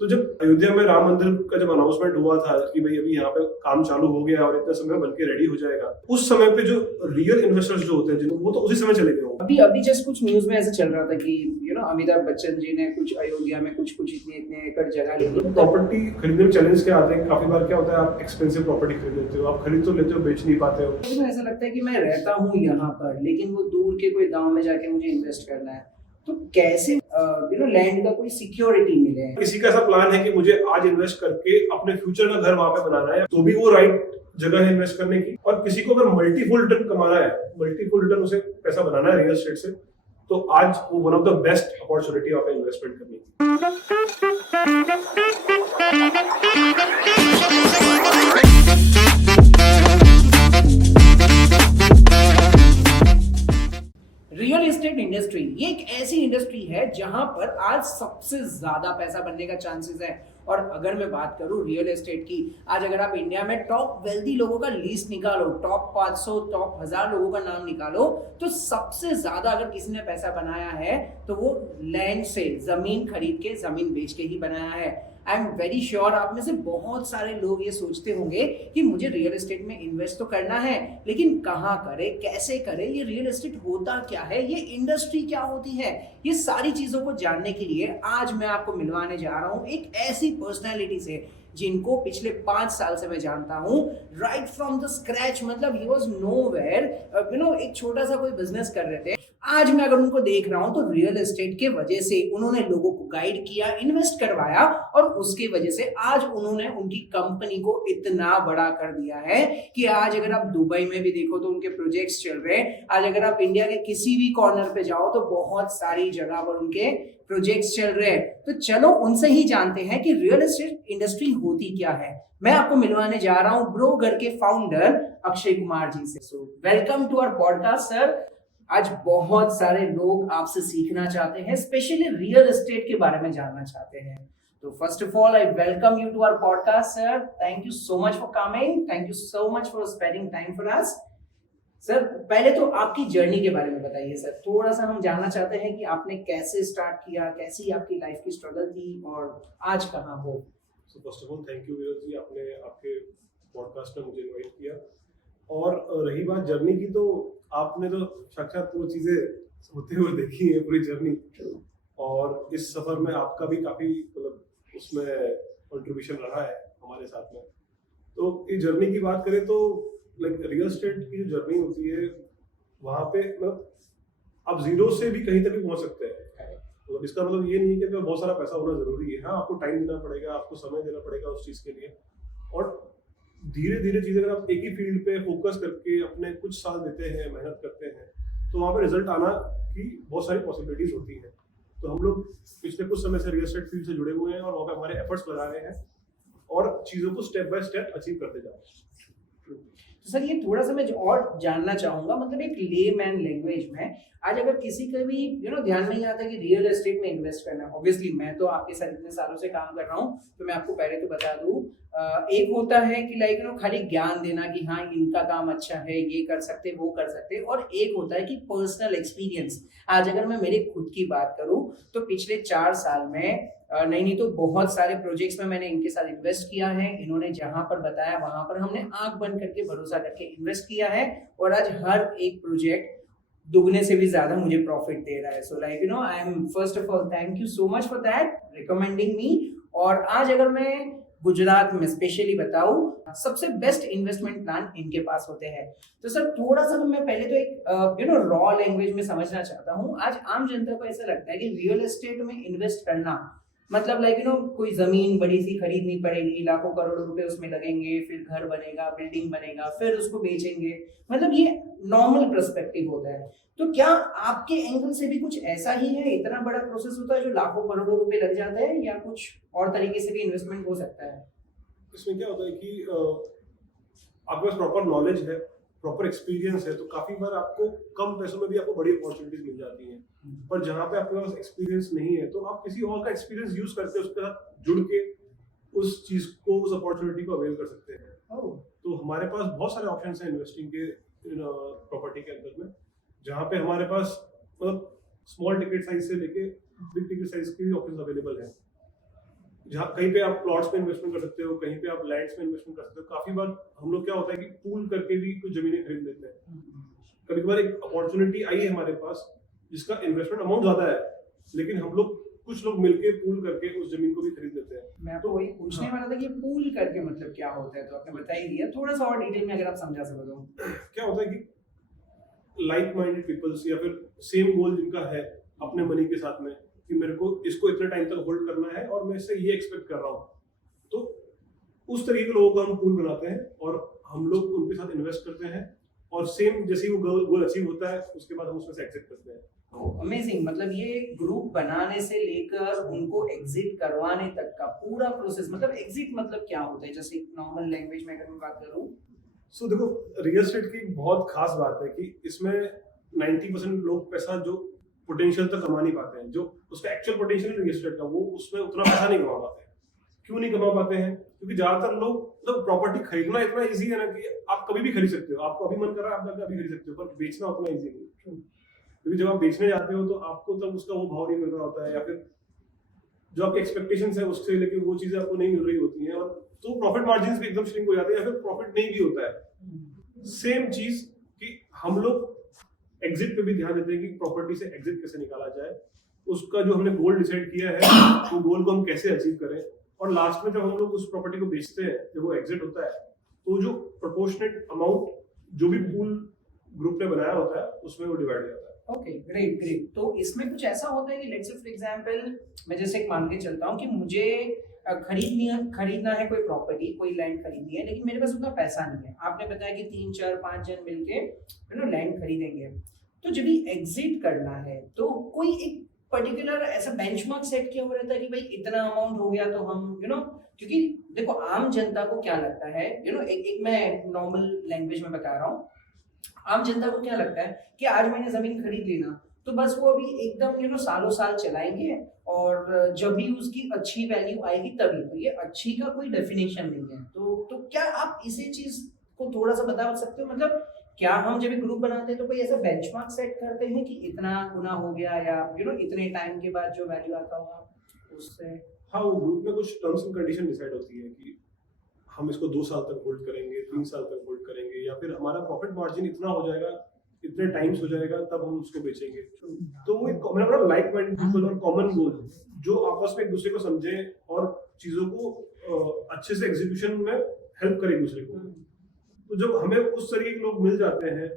तो जब अयोध्या में राम मंदिर का जब अनाउंसमेंट हुआ था कि भाई अभी यहाँ पे काम चालू हो गया और इतने समय में बनके रेडी हो जाएगा, उस समय पे जो रियल इन्वेस्टर्स जो होते हैं जिनको, वो तो उसी समय चले गए होंगे। अभी अभी जस्ट कुछ न्यूज में ऐसे चल रहा था कि अमिताभ बच्चन जी ने कुछ अयोध्या में कुछ कुछ इतने इतने एकड़ जगह ली थी। प्रॉपर्टी खरीदने में चैलेंज क्या आते हैं, काफी बार क्या होता है आप एक्सपेंसिव प्रॉपर्टी खरीद लेते हो, आप खरीद तो लेते हो, बेच नहीं पाते हो। मुझे ऐसा लगता है कि मैं रहता हूँ यहाँ पर, लेकिन वो दूर के कोई गांव में जाके मुझे इन्वेस्ट करना है, तो कैसे लैंड का कोई सिक्योरिटी मिले। किसी का ऐसा प्लान है कि मुझे आज इन्वेस्ट करके अपने फ्यूचर का घर वहां पे बनाना है, तो भी वो राइट जगह है इन्वेस्ट करने की। और किसी को अगर मल्टीपल रिटर्न कमाना है, मल्टीपल रिटर्न उसे पैसा बनाना है रियल एस्टेट से, तो आज वो one of the best opportunity वहां पे इन्वेस्टमेंट करने की। रियल एस्टेट इंडस्ट्री ये एक ऐसी इंडस्ट्री है जहां पर आज सबसे ज्यादा पैसा बनने का चांसेस है। और अगर मैं बात करूं रियल एस्टेट की, आज अगर आप इंडिया में टॉप वेल्दी लोगों का लिस्ट निकालो, टॉप 500 टॉप 1000 लोगों का नाम निकालो, तो सबसे ज्यादा अगर किसी ने पैसा बनाया है तो वो लैंड से, जमीन खरीद के, जमीन बेच के ही बनाया है। आई एम वेरी श्योर आप में से बहुत सारे लोग ये सोचते होंगे कि मुझे रियल एस्टेट में इन्वेस्ट तो करना है, लेकिन कहाँ करे, कैसे करे, ये रियल एस्टेट होता क्या है, ये इंडस्ट्री क्या होती है। ये सारी चीजों को जानने के लिए आज मैं आपको मिलवाने जा रहा हूं एक ऐसी पर्सनैलिटी से जिनको पिछले 5 साल से मैं जानता हूं, राइट फ्रॉम द स्क्रैच। मतलब ही वाज नोवेयर, एक छोटा सा कोई बिजनेस कर रहे थे। आज मैं अगर उनको देख रहा हूं तो रियल एस्टेट के वजह से उन्होंने लोगों को गाइड किया, इन्वेस्ट करवाया, और उसके वजह से आज उन्होंने उनकी कंपनी को इतना बड़ा कर दिया है कि आज अगर आप दुबई में भी देखो तो उनके प्रोजेक्ट्स चल रहे हैं। आज अगर आप इंडिया के किसी भी कॉर्नर पे जाओ तो बहुत सारी जगह पर उनके प्रोजेक्ट्स चल रहे हैं। तो चलो उनसे ही जानते हैं कि रियल एस्टेट इंडस्ट्री होती क्या है। मैं आपको मिलवाने जा रहा हूं ब्रोगर के फाउंडर अक्षय कुमार जी से। So welcome to our podcast sir. आज बहुत सारे लोग आपसे सीखना चाहते हैं, स्पेशली रियल एस्टेट के बारे में जानना चाहते हैं। तो first of all I welcome you to our podcast sir. Thank you so much for coming, thank you so much for spending time for us. Sir पहले तो आपकी जर्नी के बारे में बताइए सर, थोड़ा सा हम जानना चाहते हैं कि आपने कैसे स्टार्ट किया, कैसी आपकी लाइफ की स्ट्रगल थी और आज कहाँ हो। So first of all thank you विरोध जी, आपने आपके पॉडकास्ट में मुझे इनवाइट किया। और रही बात जर्नी की, तो आपने तो साक्षात वो चीजें होते हुए देखी है पूरी जर्नी, और इस सफर में आपका भी काफी मतलब उसमें कंट्रीब्यूशन रहा है हमारे साथ में। तो इस जर्नी की बात करें तो लाइक रियल एस्टेट की जो जर्नी होती है वहाँ पे मतलब आप जीरो से भी कहीं तक भी पहुंच सकते हैं। मतलब इसका मतलब ये नहीं है कि बहुत सारा पैसा होना जरूरी है। हाँ, आपको टाइम देना पड़ेगा, आपको समय देना पड़ेगा उस चीज के लिए, और धीरे धीरे चीजें अगर आप एक ही फील्ड पे फोकस करके अपने कुछ साल देते हैं, मेहनत करते हैं, तो वहाँ पे रिजल्ट आना की बहुत सारी पॉसिबिलिटीज होती हैं। तो हम लोग पिछले कुछ समय से रियल एस्टेट फील्ड से जुड़े हुए हैं और वहाँ पे हमारे एफर्ट्स लगा रहे हैं और चीजों को स्टेप बाय स्टेप अचीव करते जा रहे हैं। तो सर ये थोड़ा सा मैं और जानना चाहूंगा, मतलब एक लेमैन लैंग्वेज में, आज अगर किसी का भी ध्यान नहीं आता कि रियल एस्टेट में इन्वेस्ट करना है, ऑब्वियसली मैं तो आपके साथ इतने सालों से काम कर रहा हूँ, तो मैं आपको पहले तो बता दूं, एक होता है कि लाइक खाली ज्ञान देना कि हाँ इनका काम अच्छा है, ये कर सकते, वो कर सकते, और एक होता है कि पर्सनल एक्सपीरियंस। आज अगर मैं मेरे खुद की बात करूं तो पिछले 4 साल में नहीं तो बहुत सारे प्रोजेक्ट्स में मैंने इनके साथ इन्वेस्ट किया है। इन्होंने जहां पर बताया वहां पर हमने आंख बंद करके भरोसा करके इन्वेस्ट किया है, और आज हर एक प्रोजेक्ट दुगने से भी ज्यादा मुझे प्रॉफिट दे रहा है। So like I am first of all thank you so much for that recommending me. और आज अगर मैं गुजरात में स्पेशली बताऊं, सबसे बेस्ट इन्वेस्टमेंट प्लान इनके पास होते हैं। तो सर थोड़ा सा तो मैं पहले तो एक रॉ लैंग्वेज में समझना चाहता हूं। आज आम जनता को ऐसा लगता है कि रियल एस्टेट में इन्वेस्ट करना मतलब लाइक कोई जमीन बड़ी सी खरीदनी पड़ेगी, लाखों करोड़ों रुपए उसमें लगेंगे, फिर घर बनेगा, बिल्डिंग बनेगा, फिर उसको बेचेंगे, मतलब ये नॉर्मल पर्सपेक्टिव होता है। तो क्या आपके एंगल से भी कुछ ऐसा ही है, इतना बड़ा प्रोसेस होता है जो लाखों करोड़ों रुपए लग जाते हैं, या कुछ और तरीके से भी इन्वेस्टमेंट हो सकता है? इसमें क्या होता है कि आपके पास प्रॉपर नॉलेज है, प्रॉपर एक्सपीरियंस है, तो काफी बार आपको कम पैसों में भी आपको बड़ी अपॉर्चुनिटीज मिल जाती हैं। पर जहाँ पे आपके पास एक्सपीरियंस नहीं है, तो आप किसी और का एक्सपीरियंस यूज करके उसके साथ जुड़ के उस चीज को, उस अपॉर्चुनिटी को अवेल कर सकते हैं। तो हमारे पास बहुत सारे ऑप्शंस हैं इन्वेस्टिंग के प्रॉपर्टी के अंदर में, जहाँ पे हमारे पास मतलब स्मॉल टिकट साइज से लेके बिग टिकट साइज के भी ऑप्शंस अवेलेबल हैं। जहाँ कहीं पे आप प्लॉट्स में इन्वेस्टमेंट कर सकते हो, कहीं पे आप लैंड्स में इन्वेस्टमेंट कर सकते हो। काफी बार हम लोग क्या होता है कि पूल करके भी कुछ जमीनें खरीद लेते हैं। कभी कभार एक अपॉर्चुनिटी आई है हमारे पास जिसका इन्वेस्टमेंट अमाउंट ज्यादा है, लेकिन हम लोग कुछ लोग मिलके पूल करके उस जमीन को भी खरीद लेते हैं। मैं तो वही पूछने वाला था कि पूल करके मतलब क्या होता है, तो आपने बता ही दिया, थोड़ा सा और डिटेल में अगर आप समझा सको तो। क्या होता है कि लाइक माइंडेड पीपल्स या फिर सेम गोल जिनका है अपने मनी के साथ में, कि मेरे को इसको इतने टाइम तक होल्ड करना है और मैं इससे ये एक्सपेक्ट कर रहा हूँ, तो उस तरीके के लोगों का हम पूल बनाते हैं और हम लोग उनके साथ इन्वेस्ट करते हैं और सेम जैसे ही वो गोल अचीव होता है उसके बाद हम उसमें से एग्जिट करते हैं। अमेजिंग, मतलब ये ग्रुप बनाने से लेकर उनको एग्जिट करवाने तक का पूरा प्रोसेस, मतलब एग्जिट मतलब क्या होता है, जैसे नॉर्मल लैंग्वेज में अगर मैं बात करूं। सो देखो, रियल एस्टेट की बहुत खास बात है कि इसमें 90% लोग पैसा जो पोटेंशियल तक कमा नहीं पाते हैं, जो उसका एक्चुअल पोटेंशियल है रियल एस्टेट का, वो उसमें उतना पैसा नहीं कमा पाते हैं। क्यों नहीं कमा पाते हैं? क्योंकि ज्यादातर लोग मतलब प्रॉपर्टी खरीदना इतना इजी है ना कि आप कभी भी खरीद सकते हो, आपको अभी मन कर रहा है आप जाकर अभी खरीद सकते हो, पर बेचना उतना इजी नहीं है। क्योंकि जब आप बेचने जाते हो तो आपको तब उसका वो भाव नहीं मिल रहा होता है, या फिर जो आपकी एक्सपेक्टेशंस है उससे लेके वो चीजें आपको नहीं मिल रही होती हैं, और तो प्रॉफिट मार्जिन भी एकदम श्रिंक हो जाते हैं या फिर प्रॉफिट नहीं भी होता है। सेम चीज कि हम लोग एग्जिट पे भी ध्यान देते हैं कि प्रॉपर्टी से एग्जिट कैसे निकाला जाए, उसका जो हमने गोल डिसाइड किया है वो गोल को हम कैसे अचीव करें, और लास्ट में जब हम लोग उस प्रॉपर्टी को बेचते हैं, जब वो एग्जिट होता है, तो जो प्रोपोर्शनेट अमाउंट जो भी पूल ग्रुप ने बनाया होता है उसमें वो डिवाइड हो जाता है। Okay, great great. तो इसमें कुछ ऐसा होता है कि लेट्स से फॉर एग्जांपल मैं जैसे एक मान के चलता हूँ कि मुझे खरीदना है कोई प्रॉपर्टी, कोई लैंड खरीदनी है, लेकिन मेरे पास उतना पैसा नहीं है। आपने बताया कि 3 4 5 जन मिलके लैंड खरीदेंगे, तो जब भी एग्जिट करना है तो कोई एक पर्टिकुलर ऐसा बेंचमार्क सेट किया हुआ रहता है कि भाई इतना अमाउंट हो गया तो हम क्योंकि देखो आम जनता को क्या लगता है, एक मैं नॉर्मल लैंग्वेज में बता रहा हूँ, आम जनता को क्या लगता है कि आज मैंने जमीन खरीद ली ना, तो बस वो अभी एकदम सालों साल चलाएंगे और जब भी उसकी अच्छी वैल्यू आएगी तभी। तो ये अच्छी का कोई डेफिनेशन नहीं है। तो क्या आप इसी चीज को थोड़ा सा बता सकते हो, मतलब क्या हम जब ग्रुप बनाते हैं तो कोई ऐसा बेंचमार्क सेट करते हैं कि इतना गुना हो गया, या इतने टाइम के बाद जो वैल्यू आता होगा उससे? हाँ, वो ग्रुप में कुछ टर्म्स एंड कंडीशन डिसाइड होती है कि हम इसको 2 साल तक होल्ड करेंगे, 3 साल तक होल्ड करेंगे, या फिर हमारा प्रॉफिट मार्जिन इतना हो जाएगा, इतने टाइम्स हो जाएगा तब हम उसको बेचेंगे। तो वो एक मेरा लाइक माइंडेड पीपल और कॉमन गोल जो आपस में एक दूसरे को समझे और चीजों को अच्छे से एग्जीक्यूशन में हेल्प करे एक दूसरे को। तो जब हमें उस तरीके के लोग मिल जाते हैं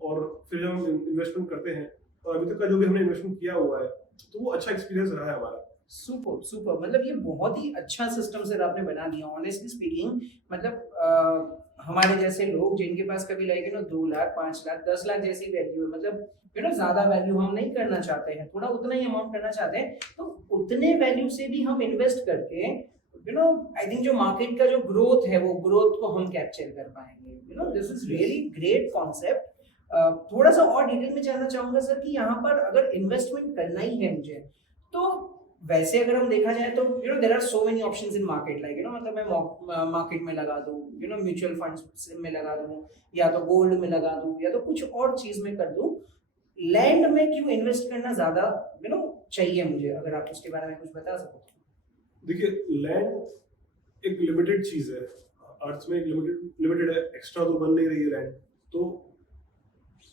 और फिर जब हम इन्वेस्टमेंट करते हैं, और अभी तक का जो भी हमने इन्वेस्टमेंट किया हुआ है, तो वो अच्छा एक्सपीरियंस रहा है हमारा। सुपर सुपर, मतलब ये बहुत ही अच्छा सिस्टम सर आपने बना दिया ऑनेस्टली स्पीकिंग। मतलब हमारे जैसे लोग जिनके पास कभी लगेगा 2 लाख 5 लाख 10 लाख जैसी वैल्यू है, मतलब ज्यादा वैल्यू हम नहीं करना चाहते हैं, थोड़ा उतना ही अमाउंट करना चाहते हैं, तो उतने वैल्यू से भी हम इन्वेस्ट करके आई थिंक जो मार्केट का जो ग्रोथ है वो ग्रोथ को हम कैप्चर कर पाएंगे। This is really great concept. थोड़ा सा और डिटेल में जानना चाहूंगा सर कि यहाँ पर अगर इन्वेस्टमेंट करना ही है मुझे, तो वैसे अगर हम देखा जाए तो there are so many options in market, like मतलब मैं मार्केट में लगा दूं, म्यूचुअल फंड्स में लगा दूं, या तो गोल्ड में लगा दूं, या तो कुछ और चीज में कर दूं। लैंड में क्यों इन्वेस्ट करना ज्यादा चाहिए मुझे, अगर आप उसके बारे में कुछ बता सको। देखिए, लैंड एक लिमिटेड चीज है, अर्थ में एक लिमिटेड है, एक्स्ट्रा तो बन नहीं रही है लैंड, तो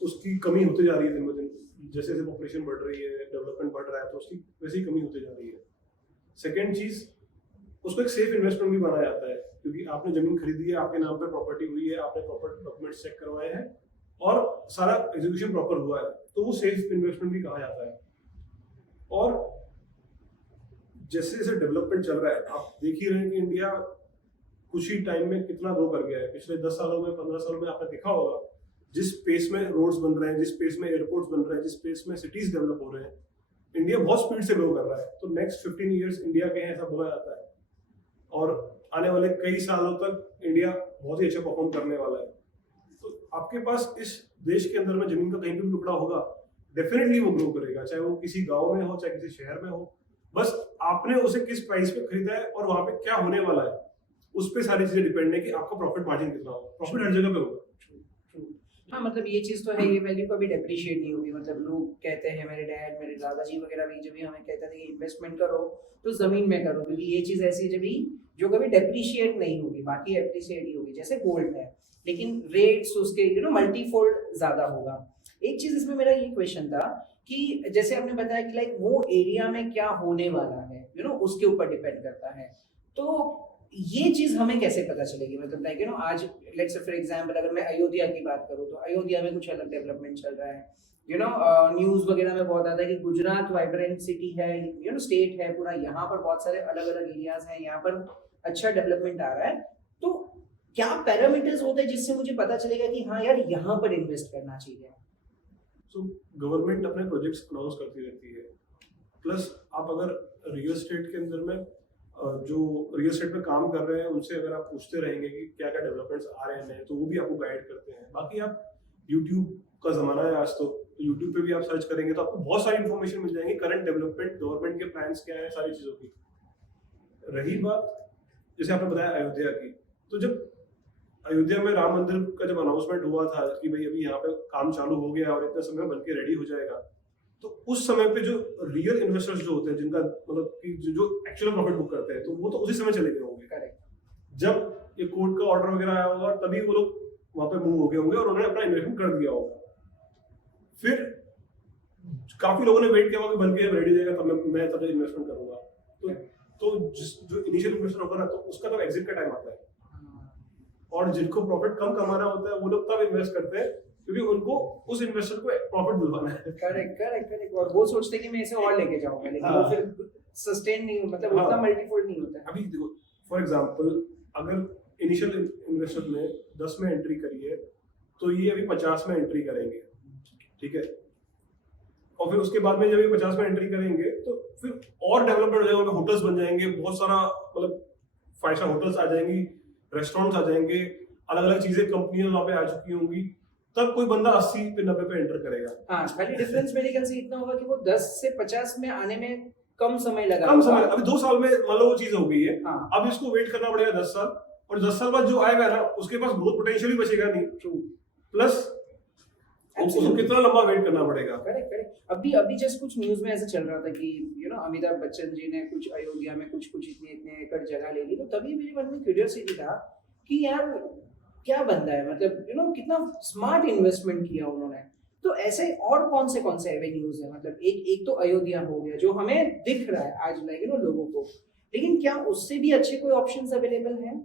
उसकी कमी होती जा रही है दिन ब दिन। जैसे जैसे पॉपुलेशन बढ़ रही है, डेवलपमेंट बढ़ रहा है, तो उसकी वैसे ही कमी होती जा रही है। सेकेंड चीज, उसको एक सेफ इन्वेस्टमेंट भी माना जाता है, क्योंकि आपने जमीन खरीदी है, आपके नाम पे प्रॉपर्टी हुई है, आपने प्रॉपर डॉक्यूमेंट्स चेक करवाए हैं और सारा एग्जीक्यूशन प्रॉपर हुआ है, तो वो सेफ इन्वेस्टमेंट भी कहा जाता है। और जैसे जैसे डेवलपमेंट चल रहा है, आप देख ही रहे हैं कि इंडिया कुछ ही टाइम में कितना ग्रो कर गया है। पिछले 10 सालों में 15 सालों में आपने देखा होगा जिस पेस में रोड्स बन रहे हैं, जिस पेस में एयरपोर्ट्स बन रहे हैं, जिस पेस में सिटीज डेवलप हो रहे हैं, इंडिया बहुत स्पीड से ग्रो कर रहा है। तो नेक्स्ट 15 इयर्स इंडिया के हैं ऐसा बोला जाता है, और आने वाले कई सालों तक इंडिया बहुत ही अच्छा परफॉर्म करने वाला है। तो आपके पास इस देश के अंदर में जमीन का कहीं भी टुकड़ा होगा, डेफिनेटली वो ग्रो करेगा, चाहे वो किसी गाँव में हो, चाहे किसी शहर में हो। बस आपने उसे किस प्राइस पे खरीदा है और वहां पे क्या होने वाला है, उस पर सारी चीजें डिपेंड है कि आपका प्रॉफिट मार्जिन कितना होगा। प्रॉफिट हर जगह पे होगा। हाँ मतलब ये चीज़ तो है, ये वैल्यू कभी डेप्रिशिएट नहीं होगी। मतलब लोग कहते हैं, मेरे डैड मेरे दादाजी वगैरह भी जब भी हमें कहते थे कि इन्वेस्टमेंट करो तो ज़मीन में करो, क्योंकि ये चीज़ ऐसी है जब भी जो कभी डेप्रिशिएट नहीं होगी, बाकी एप्रिशिएट ही होगी। जैसे गोल्ड है, लेकिन रेट्स उसके मल्टीफोल्ड ज़्यादा होगा। एक चीज़ इसमें मेरा ये क्वेश्चन था कि जैसे आपने बताया कि लाइक वो एरिया में क्या होने वाला है, उसके ऊपर डिपेंड करता है। तो ये चीज हमें कैसे पता चलेगी? मतलब लाइक आज लेट्स से फॉर एग्जांपल अगर मैं अयोध्या की बात करूँ तो अयोध्या में कुछ अलग डेवलपमेंट चल रहा है, न्यूज वगैरह में बहुत आता है कि गुजरात वाइब्रेंट सिटी है, स्टेट है पूरा, यहाँ पर बहुत सारे अलग अलग एरियाज हैं, यहाँ पर अच्छा डेवलपमेंट आ रहा है। तो क्या पैरामीटर्स होते हैं जिससे मुझे पता चलेगा कि हाँ यार यहाँ पर इन्वेस्ट करना चाहिए? सो गवर्नमेंट अपने प्रोजेक्ट्स अनाउंस करती रहती है, प्लस आप अगर रियल एस्टेट के अंदर में जो रियल एस्टेट पे काम कर रहे हैं उनसे अगर आप पूछते रहेंगे कि क्या क्या डेवलपमेंट्स आ रहे हैं, तो वो भी आपको गाइड करते हैं। बाकी आप यूट्यूब का ज़माना है आज, तो यूट्यूब पे भी आप सर्च करेंगे तो आपको बहुत सारी इन्फॉर्मेशन मिल जाएंगी, करंट डेवलपमेंट, गवर्नमेंट के प्लान्स क्या है, सारी चीज़ों की। रही बात जैसे आपने बताया अयोध्या की, तो जब अयोध्या में राम मंदिर का जब अनाउंसमेंट हुआ था कि भाई अभी यहाँ पे काम चालू हो गया और इतने समय में बनके रेडी हो जाएगा, तो उस समय पे जो रियल इन्वेस्टर्स जो होते हैं, जिनका मतलब कि जो एक्चुअल प्रॉफिट बुक करते हैं, तो वो तो उसी समय चले गए होंगे। करेक्ट। जब ये कोर्ट का ऑर्डर वगैरह आया होगा तभी वो लोग वहां पे मूव हो गए होंगे और उन्होंने अपना इन्वेस्टमेंट कर दिया होगा। फिर काफी लोगों ने वेट किया होगा कि बन के रेडी जाएगा तब मैं तब इन्वेस्टमेंट करूंगा। तो जो इनिशियल इन्वेस्टर होगा ना, तो उसका तब एग्जिट का टाइम आता है, और जिनको प्रॉफिट कम कमाना होता है वो लोग तब इन्वेस्ट करते हैं क्योंकि उनको उस इन्वेस्टर को प्रॉफिट दिलवाना है। Correct correct correct. और वो सोचते हैं कि मैं इसे और लेके जाऊंगा, लेकिन वो फिर सस्टेन नहीं, मतलब उतना मल्टीफोल्ड नहीं होता है। अभी देखो फॉर एग्जांपल, अगर इनिशियल इन्वेस्टर ने 10 में एंट्री करी है तो ये अभी 50 में एंट्री करेंगे, ठीक है, और फिर उसके बाद में जब ये 50 में एंट्री करेंगे तो फिर और डेवलपमेंट हो जाएगा, होटल्स बन जाएंगे, बहुत सारा मतलब 5 स्टार होटल्स आ जाएंगी, रेस्टोरेंट्स आ जाएंगे, अलग अलग चीजें कंपनियां वहां पे आ चुकी होंगी, तब कोई बंदा 80 पे 90 पे एंटर करेगा। हाँ, खाली डिफरेंस मेरे ख्याल से इतना होगा कि वो 10 से 50 में आने में कम समय लगा, कम समय, अभी 2 साल में मान लो वो चीज हो गई है। हाँ। अब इसको वेट करना पड़ेगा 10 साल, और 10 साल बाद जो आएगा ना उसके पास ग्रोथ पोटेंशियल ही बचेगा नहीं। ट्रू। प्लस उसको कितना लंबा वेट करना पड़ेगा। Correct correct. अभी जस्ट कुछ न्यूज में ऐसे चल रहा था कि अमिताभ बच्चन जी ने कुछ अयोध्या में कुछ इतने एकड़ जगह ले ली, तो तभी मेरे मन में क्यूरियोसिटी था कि यार क्या बंदा है, मतलब कितना स्मार्ट इन्वेस्टमेंट किया उन्होंने। तो ऐसे और कौन से एवेन्यूज है? मतलब एक तो अयोध्या हो गया जो हमें दिख रहा है आज लाइक लोगों को, लेकिन क्या उससे भी अच्छे कोई ऑप्शंस अवेलेबल हैं?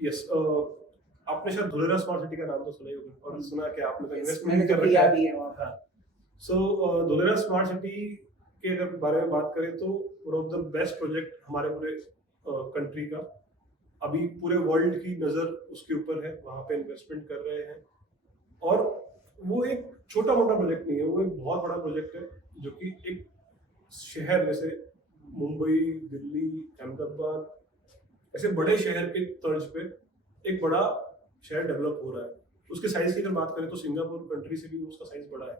यस, आपने शायद धुलेरा स्मार्ट सिटी का नाम तो सुना ही होगा, और सुना कि आपने तो इन्वेस्टमेंट कर रखा भी है वहां। हाँ, सो धुलेरा स्मार्ट सिटी के अगर बारे में बात करें तो one of the best project हमारे पूरे कंट्री का, अभी पूरे वर्ल्ड की नजर उसके ऊपर है, वहां पे इन्वेस्टमेंट कर रहे हैं। और वो एक छोटा मोटा प्रोजेक्ट नहीं है, वो एक बहुत बड़ा प्रोजेक्ट है जो कि एक शहर जैसे मुंबई, दिल्ली, अहमदाबाद ऐसे बड़े शहर के तर्ज पे एक बड़ा शहर डेवलप हो रहा है। उसके साइज की अगर बात करें तो सिंगापुर कंट्री से भी उसका साइज बड़ा है।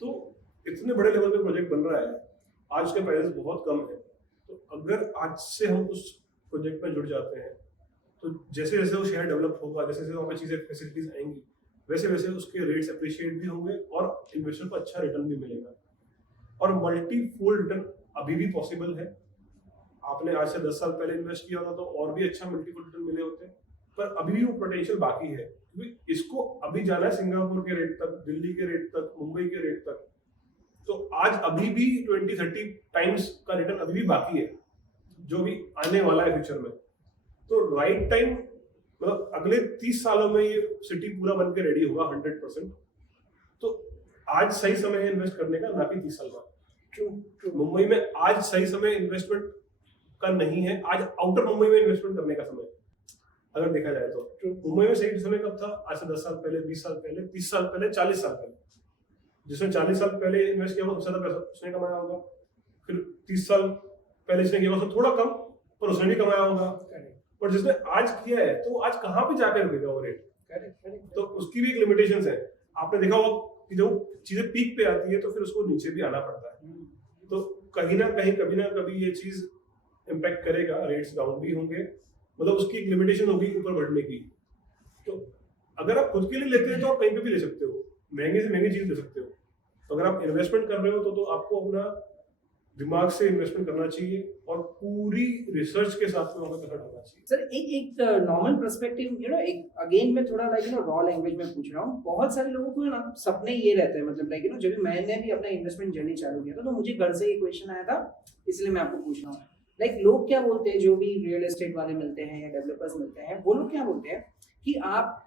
तो इतने बड़े लेवल पे प्रोजेक्ट बन रहा है, आज के प्राइस बहुत कम है, तो अगर आज से हम उस प्रोजेक्ट में जुड़ जाते हैं तो जैसे जैसे वो शहर डेवलप होगा, जैसे जैसे वहाँ पे चीज़ें फैसिलिटीज आएंगी, वैसे वैसे उसके रेट्स अप्रिशिएट भी होंगे और इन्वेस्टर को अच्छा रिटर्न भी मिलेगा। और मल्टी फोल्ड रिटर्न अभी भी पॉसिबल है। आपने आज से 10 साल पहले इन्वेस्ट किया होता तो और भी अच्छा मल्टीपल रिटर्न मिले होते, पर अभी भी वो पोटेंशियल बाकी है, क्योंकि इसको अभी जाना है सिंगापुर के रेट तक, दिल्ली के रेट तक, मुंबई के रेट तक। तो आज अभी भी 20-30 टाइम्स का रिटर्न अभी भी बाकी है, जो भी आने वाला है फ्यूचर में। तो राइट टाइम, मतलब अगले 30 सालों में ये सिटी पूरा बन के रेडी होगा 100%। तो आज सही समय है इन्वेस्ट करने का, ना कि 30 साल बाद। मुंबई में आज सही समय इन्वेस्टमेंट का नहीं है, आज आउटर मुंबई में इन्वेस्टमेंट करने का समय अगर देखा जाए तो। मुंबई में सही समय कब था? आज से 10 साल पहले, 20 साल पहले, 30 साल पहले, 40 साल पहले। जिसने 40 साल पहले इन्वेस्ट किया होगा सबसे ज्यादा पैसा उसने कमाया होगा। फिर 30 साल पहले जिसने किया होगा थोड़ा कम, पर उसने भी कमाया होगा। और जिसने आज किया है तो आज कहाँ पे जाकर रुकेगा वो रेट? तो उसकी भी एक लिमिटेशंस है। आपने देखा होगा कि जब चीजें पीक पे आती है तो फिर उसको नीचे भी आना पड़ता है। तो कहीं ना कहीं कभी ना कभी ये चीज इम्पैक्ट करेगा, रेट्स डाउन भी होंगे, मतलब उसकी एक लिमिटेशन होगी ऊपर बढ़ने की। तो अगर आप खुद के लिए लेते हैं तो आप कहीं पे भी ले सकते हो, महंगे से महंगी चीज ले सकते हो। तो अगर आप इन्वेस्टमेंट कर रहे हो तो आपको अपना दिमाग से इन्वेस्टमेंट करना चाहिए और पूरी रिसर्च के साथ में वहां पे होना चाहिए। सर एक नॉर्मल पर्सपेक्टिव एक अगेन मैं थोड़ा रॉ लैंग्वेज में पूछ रहा हूँ। बहुत सारे लोगों को ना सपने ये रहते हैं, मतलब जब मैंने भी अपना इन्वेस्टमेंट जर्नी चालू किया था तो मुझे घर से ये क्वेश्चन आया था, इसलिए मैं आपको पूछ रहा हूँ। लोग क्या बोलते हैं, जो भी रियल एस्टेट वाले मिलते हैं या डेवलपर्स मिलते हैं, वो लोग क्या बोलते हैं कि आप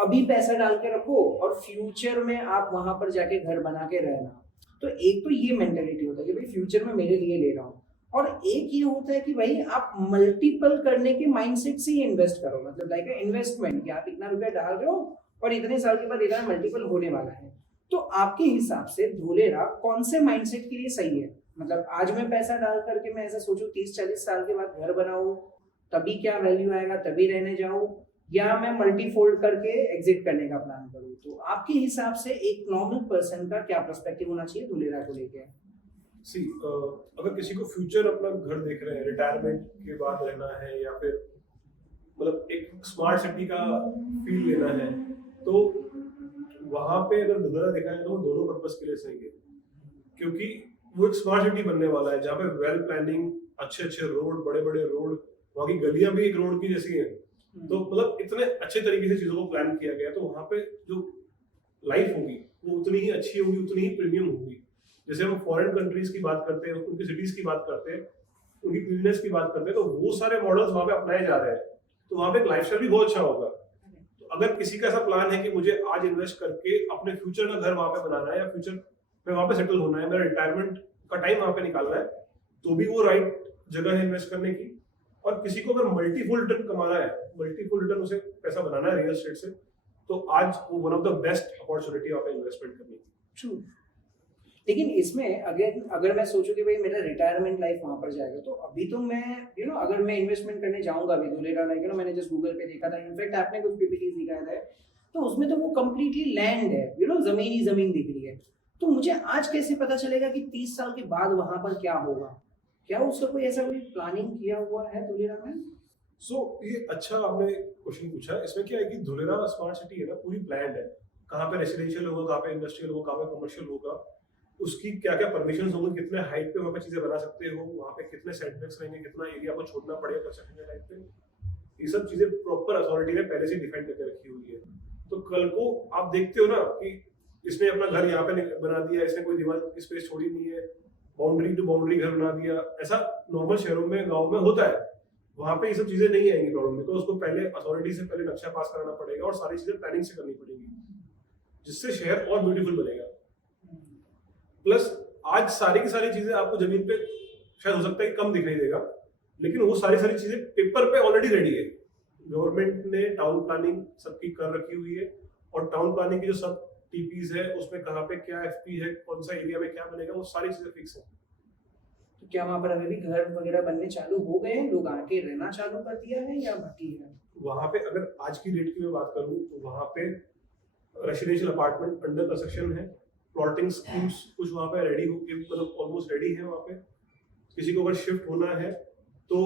अभी पैसा डाल के रखो और फ्यूचर में आप वहां पर जाके घर बना के रहना। तो एक तो ये मेंटेलिटी होता है कि भाई फ्यूचर में मेरे लिए ले रहा हूँ, और एक ये होता है कि भाई आप मल्टीपल करने के माइंडसेट से ही इन्वेस्ट करो, मतलब इन्वेस्टमेंट कि आप इतना रुपया डाल रहे हो और इतने साल के बाद इतना मल्टीपल होने वाला है। तो आपके हिसाब से धोलेरा कौन से माइंडसेट के लिए सही है? मतलब आज मैं पैसा डाल करके मैं ऐसा सोचूं 30-40 साल के बाद घर बनाऊं, तभी क्या वैल्यू आएगा, तभी रहने जाऊं, या मैं मल्टीफोल्ड करके एग्जिट करने का प्लान करूं? तो आपके हिसाब से एक नॉर्मल पर्सन का क्या पर्सपेक्टिव होना चाहिए धोलेरा को लेके? सी अगर किसी को फ्यूचर अपना घर देख रहे हैं, रिटायरमेंट के बाद रहना है या फिर मतलब एक स्मार्ट सिटी का फील लेना है, तो वहां पे अगर धुंधला दिखाएं तो वो दोनों पर्पस के लिए सही है। क्योंकि वो एक स्मार्ट सिटी बनने वाला है जहाँ पे वेल प्लानिंग, अच्छे अच्छे रोड, बड़े बड़े रोड, वहाँ की गलियां भी एक रोड की जैसी हैं। तो मतलब इतने अच्छे तरीके से चीजों को प्लान किया गया, तो वहाँ पे जो लाइफ होगी वो उतनी ही अच्छी होगी, उतनी ही प्रीमियम होगी। जैसे हम फॉरेन कंट्रीज की बात करते हैं, उनकी सिटीज की बात करते हैं, उनकी क्लीननेस की बात करते हैं, तो वो सारे मॉडल्स वहाँ पे अपनाए जा रहे हैं, तो वहाँ पे लाइफस्टाइल भी बहुत अच्छा होगा। तो अगर किसी का ऐसा प्लान है कि मुझे आज इन्वेस्ट करके अपने फ्यूचर का घर वहाँ पे बनाना है या फ्यूचर में वहाँ पे सेटल होना है, मेरा रिटायरमेंट का टाइम वहाँ पे निकालना है, तो भी वो राइट जगह है इन्वेस्ट करने की। और किसी को अगर मल्टीपल रिटर्न कमाना है, मल्टीपल रिटर्न उसे पैसा बनाना है रियल एस्टेट से, तो आज वो one of the best opportunity आप इन्वेस्टमेंट करने की। ट्रू। लेकिन इसमें अगर मैं सोचूं कि भाई मेरा रिटायरमेंट लाइफ वहां पर जाएगा, तो अभी तो मैं अगर मैं इन्वेस्टमेंट करने जाऊंगा अभी धोलेरा, मैंने जस्ट गूगल पे देखा था, इनफैक्ट आपने कुछ पीपीटीज दिखाया था, तो उसमें तो वो कंप्लीटली लैंड है, जमीन ही जमीन दिख रही है। तो मुझे आज कैसे पता चलेगा कि 30 साल के बाद वहां पर क्या होगा? क्या उसका कोई ऐसा कोई प्लानिंग किया हुआ है धोलेरा में? ये अच्छा आपने क्वेश्चन पूछा। इसमें क्या है कि धोलेरा स्मार्ट सिटी है ना, पूरी प्लान्ड है, कहाँ पे रेसिडेंशियल होगा, कहाँ पे इंडस्ट्रियल होगा, कहाँ पे कमर्शियल होगा, उसकी क्या क्या परमिशन होंगी, कितने हाइट पे वहाँ पे चीजें बना सकते हो, वहाँ पे कितने सेटबैक्स रहेंगे, कितना एरिया को छोड़ना पड़ेगा कंस्ट्रक्शन के टाइम पे, ये सब चीजें प्रॉपर अथॉरिटी ने पहले से डिफाइन करके रखी हुई है। तो कल को आप देखते हो ना कि इसने अपना घर यहाँ पे बना दिया, इसने कोई दीवार की स्पेस छोड़ी नहीं है, बाउंड्री टू बाउंड्री घर बना दिया, ऐसा नॉर्मल शहरों में, गाँव में होता है। वहाँ पे ये सब चीजें नहीं आएंगी प्रॉब्लम में, तो उसको पहले अथॉरिटी से पहले नक्शा पास कराना पड़ेगा और सारी चीजें प्लानिंग से करनी पड़ेगी, जिससे शहर और ब्यूटीफुल बनेगा। प्लस आज सारी की सारी चीजें आपको जमीन पे शायद हो सकता है कि कम दिखाई देगा, लेकिन वो सारी चीजें पेपर पे ऑलरेडी रेडी है। गवर्नमेंट ने टाउन प्लानिंग सबकी कर रखी हुई है, और टाउन प्लानिंग की जो सब टीपीज है उसमें कहाँ पे क्या एफपी है, कौन सा एरिया में क्या बनेगा, वो सारी चीजें फिक्स है। तो क्या वहां पर अभी भी घर वगैरह बनने चालू हो गए हैं, लोग आके रहना चालू कर दिया है या बाकी है? वहां पे अगर आज की डेट की मैं बात करूं तो वहां पे रेसिडेंशियल अपार्टमेंट अंडर कंस्ट्रक्शन है, प्लॉटिंग स्कीम्स कुछ वहां पे रेडी होके मतलब ऑलमोस्ट रेडी है। वहां पे किसी को अगर शिफ्ट होना है तो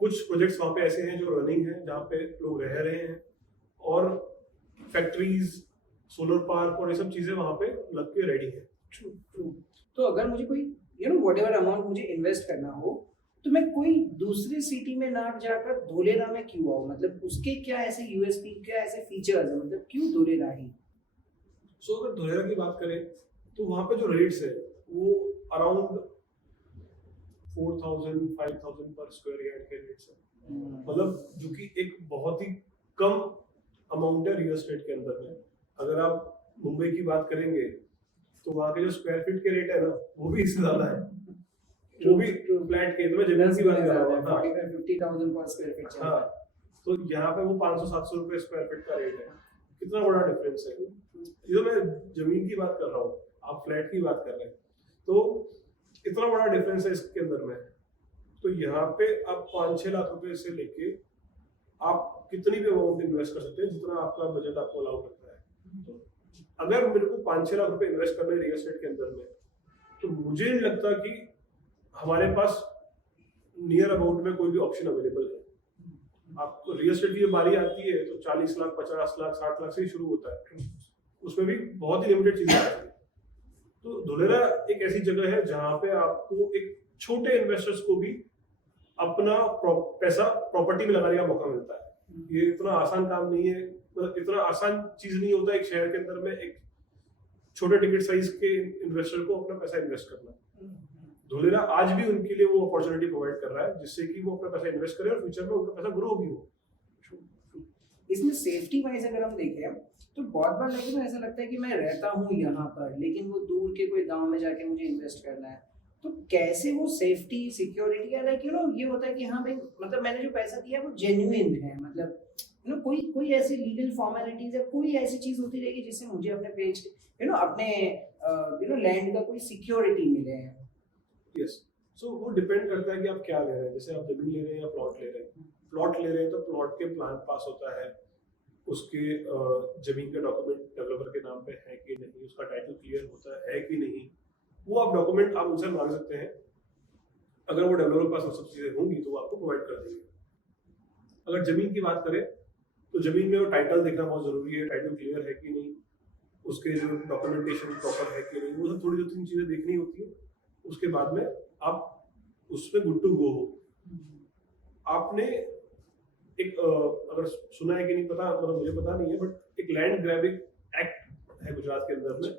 कुछ प्रोजेक्ट्स वहां पे ऐसे हैं जो रनिंग है, जहाँ पे लोग रह रहे हैं, और फैक्ट्रीज, सोलर पार्क और ये सब चीजें वहां पे लग के रेडी है। ट्रू। तो अगर मुझे कोई व्हाटएवर अमाउंट मुझे इन्वेस्ट करना हो, तो मैं कोई दूसरे सिटी में ना जाकर धोलेरा में क्यों आऊं? मतलब उसके क्या ऐसे यूएसपी, क्या ऐसे फीचर्स है, मतलब क्यों धोलेरा ही? अगर धोलेरा की बात करें तो वहां पे जो रेट्स है वो अराउंड 4,000-5,000 पर स्क्वायर यार्ड के रेट्स है, मतलब जो कि एक बहुत ही कम अमाउंट है रियल एस्टेट के अंदर में। अगर आप मुंबई की बात करेंगे तो वहाँ के जो स्क्वायर फीट के रेट है ना, वो भी इससे ज्यादा है, वो भी फ्लैट के, तो मैं जमीन की बात कर रहा हूँ, 45,000-50,000 पर स्क्वायर फीट। हाँ, तो यहाँ पे वो 500-700 रुपए स्क्वायर फीट का रेट है। कितना बड़ा डिफरेंस है। ये तो मैं जमीन की बात कर रहा हूँ, आप फ्लैट की बात कर रहे हैं, तो इतना बड़ा डिफरेंस है इसके अंदर में। तो यहाँ पे आप 5-6 लाख रुपए से लेके आप कितनी भी अमाउंट इन्वेस्ट कर सकते हैं, जितना आपका बजट आपको अलाउ करता है। तो अगर मेरे को 5-6 लाख रुपए इन्वेस्ट करने रियल एस्टेट के अंदर में, तो मुझे नहीं लगता कि हमारे पास नियर अबाउट में कोई भी ऑप्शन अवेलेबल है। आपको रियल एस्टेट की बारी आती है तो 40 लाख 50 लाख 60 लाख से ही शुरू होता है, उसमें भी बहुत ही लिमिटेड चीजें आती है। तो धुलेरा एक ऐसी जगह है जहाँ पे आपको एक छोटे इन्वेस्टर्स को भी अपना पैसा प्रॉपर्टी में लगाने का मौका मिलता है। ये इतना आसान काम नहीं है, मतलब इतना आसान चीज नहीं होता एक शहर के अंदर में एक छोटे टिकट साइज के इन्वेस्टर को अपना पैसा इन्वेस्ट करना। धुलेरा आज भी उनके लिए वो अपॉर्चुनिटी प्रोवाइड कर रहा है जिससे कि वो अपना पैसा इन्वेस्ट करे और फ्यूचर में उनका पैसा ग्रो भी हो। इसमें सेफ्टी वाइज अगर हम देखें तो बहुत बार लेकिन ऐसा लगता है कि मैं रहता हूँ यहाँ पर लेकिन वो दूर के कोई गांव में जाके मुझे इन्वेस्ट करना है, तो कैसे वो सेफ्टी सिक्योरिटी या लाइक ये होता है कि हाँ भाई मतलब मैंने जो पैसा दिया वो जेन्युइन है, मतलब कोई ऐसी लीगल फॉर्मेलिटीज या कोई ऐसी चीज होती रहेगी जिससे मुझे अपने पेज अपने लैंड का कोई सिक्योरिटी मिले। यस, सो वो डिपेंड करता है कि आप क्या ले रहे हैं। जैसे आप जमीन ले रहे हैं या प्लॉट ले रहे हैं, प्लॉट ले रहे हैं तो प्लॉट के प्लान पास होता है, उसके जमीन का डॉक्यूमेंट डेवलपर के नाम पे है कि नहीं, उसका टाइटल क्लियर होता है कि नहीं, वो आप डॉक्यूमेंट आप उनसे मांग सकते हैं। अगर वो डेवलपर के पास वो सब चीजें होंगी तो वो आपको प्रोवाइड कर देंगे। अगर जमीन की बात करें तो जमीन में वो टाइटल देखना बहुत जरूरी है, टाइटल क्लियर है कि नहीं, उसके जो डॉक्यूमेंटेशन प्रॉपर है कि नहीं, वो सब थोड़ी दो तीन चीजें देखनी होती है। उसके बाद में आप उसमें गुड टू गो हो। आपने एक अगर सुना है कि नहीं पता, मतलब मुझे पता नहीं है, बट एक लैंड ग्रैबिंग एक्ट है गुजरात के अंदर में।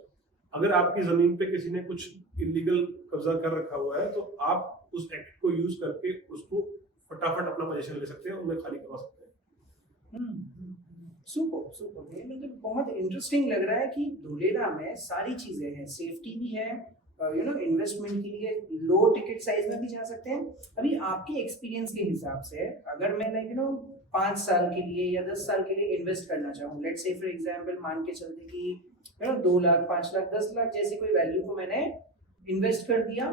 अगर आपकी जमीन पे किसी ने कुछ इलीगल कब्जा कर रखा हुआ है तो आप उस एक्ट को यूज करके उसको फटाफट अपना पोजीशन ले सकते हैं, उन्हें खाली करवा सकते हैं। सुपर ये मुझे बहुत इंटरेस्टिंग लग रहा है कि धुलेरा में सारी चीजें हैं, सेफ्टी भी है, इन्वेस्टमेंट के लिए लो टिकट साइज में भी जा सकते हैं। अभी आपके एक्सपीरियंस के हिसाब से अगर मैं 5 साल के लिए या 10 साल के लिए इन्वेस्ट करना चाहूँ, लेट्स से फॉर एग्जांपल मान के चलते कि 2 लाख 5 लाख 10 लाख जैसी कोई वैल्यू को मैंने इन्वेस्ट कर दिया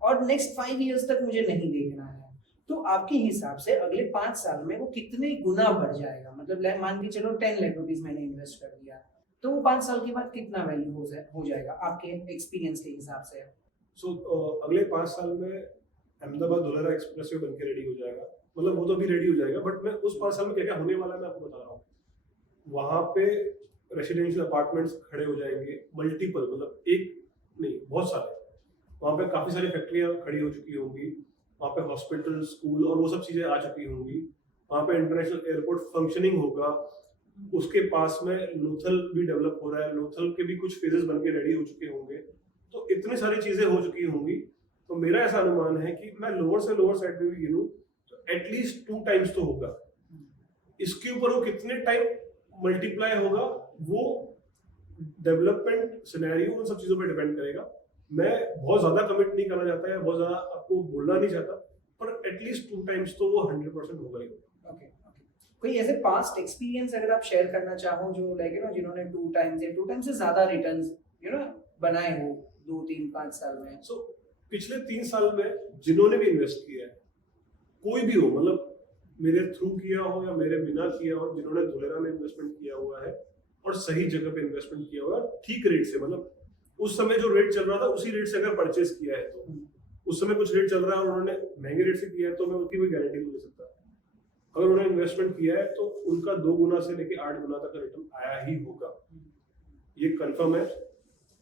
और नेक्स्ट 5 इयर्स तक मुझे नहीं देखना है, तो आपके हिसाब से अगले 5 साल में वो कितने गुना बढ़ जाएगा? मतलब मान के चलो 10 लाख रुपीज मैंने इन्वेस्ट कर दिया तो वो 5 साल के बाद कितना वैल्यू हो जाएगा आपके एक्सपीरियंस के हिसाब से? सो अगले 5 साल में अहमदाबाद धुलेरा एक्सप्रेसवे बन के रेडी हो जाएगा। मतलब वो तो अभी रेडी हो जाएगा, बट मैं उस 5 साल में क्या क्या होने वाला है मैं आपको बता रहा हूँ। वहाँ पे रेसिडेंशियल अपार्टमेंट्स खड़े हो जाएंगे, मल्टीपल, मतलब एक नहीं बहुत सारे। वहाँ पे काफी सारी फैक्ट्रियाँ खड़ी हो चुकी होंगी, वहाँ पे हॉस्पिटल स्कूल और वो सब चीजें आ चुकी होंगी। वहाँ पे इंटरनेशनल एयरपोर्ट फंक्शनिंग होगा। उसके पास में लोथल भी डेवलप हो रहा है, लोथल के भी कुछ फेजेस बन के रेडी हो चुके होंगे। तो इतनी सारी चीजें हो चुकी होंगी, तो मेरा ऐसा अनुमान है कि मैं लोअर से लोअर साइड में भी गिनूं तो एटलीस्ट 2 टाइम्स तो होगा। इसके ऊपर वो कितने टाइम मल्टीप्लाई होगा वो डेवलपमेंट सिनेरियो उन सब चीजों पर डिपेंड करेगा। मैं बहुत ज्यादा कमिट नहीं करना चाहता है, बहुत ज्यादा आपको बोलना नहीं चाहता, पर एटलीस्ट 2 टाइम्स तो वो 100% होगा ही होगा। ओके, कोई ऐसे पास्ट एक्सपीरियंस अगर आप शेयर करना चाहो जो जिन्होंने 2 टाइम्स या 2 टाइम्स से ज्यादा रिटर्न्स बनाए हो 2 3 5 साल में? सो पिछले 3 साल में जिन्होंने भी इन्वेस्ट किया है, कोई भी हो, मतलब मेरे थ्रू किया हो या मेरे बिना किया हो, जिन्होंने धुलेरा में इन्वेस्टमेंट किया हुआ है और सही जगह पे इन्वेस्टमेंट किया हुआ है, ठीक रेट से, मतलब उस समय जो रेट चल रहा था उसी रेट से अगर परचेज किया है, तो उस समय कुछ रेट चल रहा है और उन्होंने महंगे रेट से किया है तो मैं उनकी कोई गारंटी नहीं दे सकता। अगर उन्होंने इन्वेस्टमेंट किया है तो उनका 2 गुना से लेके 8 गुना तक का रिटर्न आया ही होगा, ये कंफर्म है।